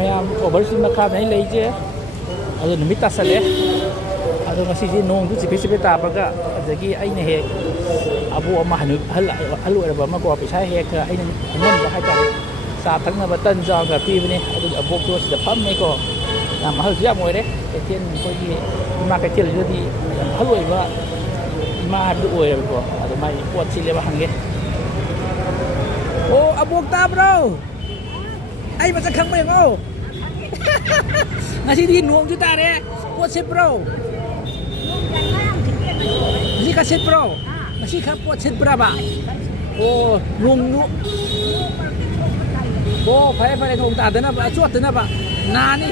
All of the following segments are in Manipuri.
ꯃꯌꯥꯝ ꯑꯣꯚꯔꯁꯤꯡ ꯃꯈꯥꯗ ꯑꯩ ꯂꯩꯖꯦ ꯑꯗꯨ ꯅꯨꯃꯤꯠ ꯇꯥꯁꯜꯂꯦ ꯑꯗꯣ ꯉꯁꯤꯁꯦ ꯅꯣꯡꯁꯨ ꯆꯤꯐꯦꯠ ꯆꯤꯐꯦꯠ ꯇꯥꯕꯒ ꯑꯗꯒꯤ ꯑꯩꯅ ꯍꯦꯛ ꯑꯕꯣ ꯑꯃ ꯑꯍꯜ ꯑꯣꯏꯔꯕ ꯑꯃꯀꯣ ꯄꯩꯁꯥ ꯍꯦꯛ ꯈꯔ ꯑꯩꯅ ꯑꯉꯝꯕ ꯍꯥꯏꯇꯥꯔꯦ ꯆꯥ ꯊꯛꯅꯕ ꯇꯟ ꯆꯥ ꯈꯔ ꯄꯤꯕꯅꯦ ꯑꯗꯨꯒꯤ ꯑꯕꯣꯛꯇꯣ ꯁꯤꯗ ꯐꯝꯃꯦꯀꯣ ꯌꯥꯝ ꯑꯍꯜꯁꯨ ꯌꯥꯝ ꯑꯣꯏꯔꯦ ꯀꯩꯊꯦꯜ ꯑꯩꯈꯣꯏꯒꯤ ꯏꯃꯥ ꯀꯩꯊꯦꯜꯁꯤꯗꯗꯤ ꯌꯥꯝ ꯑꯍꯜ ꯑꯣꯏꯕ ꯏꯃꯥ ꯍꯥꯏꯕꯗꯨ ꯑꯣꯏꯌꯦꯕꯀꯣ ꯑꯗꯣ ꯃꯥꯒꯤ ꯄꯣꯠ ꯁꯤꯜꯂꯦꯕ ꯍꯪꯒꯦ ꯑꯣ ꯑꯕꯣꯛ ꯇꯥꯕ꯭ꯔꯣ ꯑꯩ ꯃꯁꯛ ꯈꯪꯕ ꯌꯦꯡꯉꯣ ꯉꯁꯤꯗꯤ ꯅꯣꯡꯁꯨ ꯇꯥꯔꯦ ꯄꯣꯠ ꯁꯤꯠꯄ꯭ꯔꯣ ꯉꯁꯤ ꯈꯔ ꯁꯤꯠꯄ꯭ꯔꯣ ꯉꯁꯤꯈꯔ ꯄꯣꯠ ꯁꯤꯠꯄ꯭ꯔꯕ ꯑꯣ ꯅꯣꯡ ꯑꯣ ꯐꯔꯦ ꯐꯔꯦ ꯅꯣꯡ ꯇꯥꯗꯅꯕ ꯆꯣꯠꯇꯅꯕ ꯅꯥꯅꯤ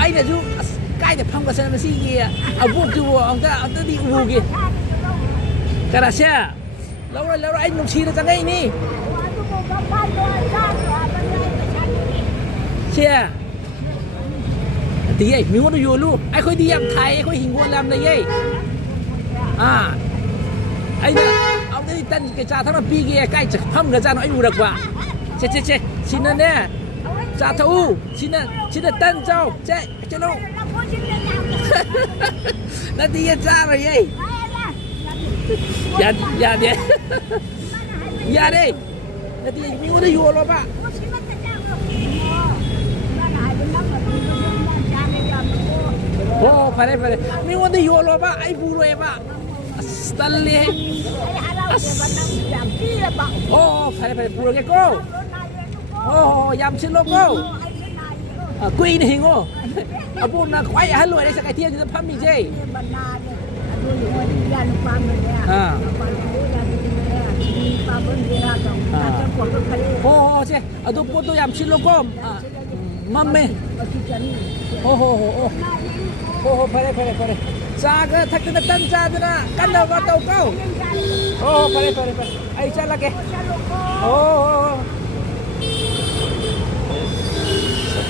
ꯑꯩꯅꯁꯨ ꯑꯁ ꯀꯥꯏꯗ ꯐꯝꯒꯁꯦ ꯃꯁꯤꯒꯤ ꯑꯕꯣꯛꯇꯨꯕꯨ ꯑꯝꯇꯗꯤ ꯎꯒꯦ ꯀꯔꯥꯁꯦ ꯂꯧꯔꯣ ꯂꯧꯔꯣ ꯑꯩ ꯅꯨꯡꯁꯤꯅ ꯆꯪꯉꯛꯏꯅꯤ ꯁꯦ ꯅꯠꯇꯦꯌꯦ ꯃꯤꯉꯣꯟꯗ ꯌꯣꯜꯂꯨ ꯑꯩꯈꯣꯏꯗꯤ ꯌꯥꯝ ꯊꯥꯏꯌꯦ ꯑꯩꯈꯣꯏ ꯍꯤꯡꯒꯣꯜ ꯌꯥꯝ ꯂꯩꯌꯦ ꯑꯩꯅ ꯑꯗꯨꯗꯤ ꯇꯟ ꯆꯥ ꯊꯛꯅ ꯄꯤꯒꯦ ꯀꯥꯏ ꯐꯝꯒ꯭ꯔꯖꯥꯠꯅꯣ ꯑꯩ ꯎꯔꯛꯄ ꯁꯦ ꯁꯤꯅꯅꯦ ꯆꯥ ꯊꯛꯎ ꯁꯤꯅ ꯇꯟ ꯆꯥꯎ ꯆꯠꯂꯣ ꯅꯠꯇꯦꯌꯦ ꯆꯥꯔꯣꯏꯌꯦ ꯌꯥꯗꯦ ꯌꯥꯔꯦ ꯅꯠꯇꯦ ꯃꯤꯉꯣꯟꯗ ꯌꯣꯜꯂꯣꯕ ꯑꯣ ꯐꯔꯦ ꯃꯤꯉꯣꯟꯗ ꯌꯣꯜꯂꯣꯕ ꯑꯩ ꯄꯨꯔꯣꯏꯕ ꯑꯁ ꯇꯜꯂꯦ ꯑꯣ ꯐꯔꯦ ꯄꯨꯔꯒꯦꯀꯣ ꯑꯣ ꯌꯥꯝ ꯁꯤꯜꯂꯣꯀꯣ ꯀꯨꯏꯅ ꯍꯤꯡꯉꯣ ꯑꯕꯣꯛꯅ ꯈ꯭ꯋꯥꯏ ꯑꯍꯜ ꯑꯣꯏꯔꯦ ꯀꯩꯊꯦꯜꯁꯤꯗ ꯐꯝꯃꯤꯁꯦ ꯍꯣ ꯁꯦ ꯑꯗꯨ ꯄꯣꯠꯇꯣ ꯌꯥꯝ ꯁꯤꯜꯂꯣꯀꯣ ꯃꯝꯃꯦ ꯍꯣ ꯐꯔꯦ ꯆꯥꯒ ꯊꯛꯇꯅ ꯇꯟ ꯆꯥꯗꯅ ꯀꯟꯅꯕ ꯇꯧꯀꯣ ꯐꯔꯦ ꯑꯩ ꯆꯠꯂꯒꯦ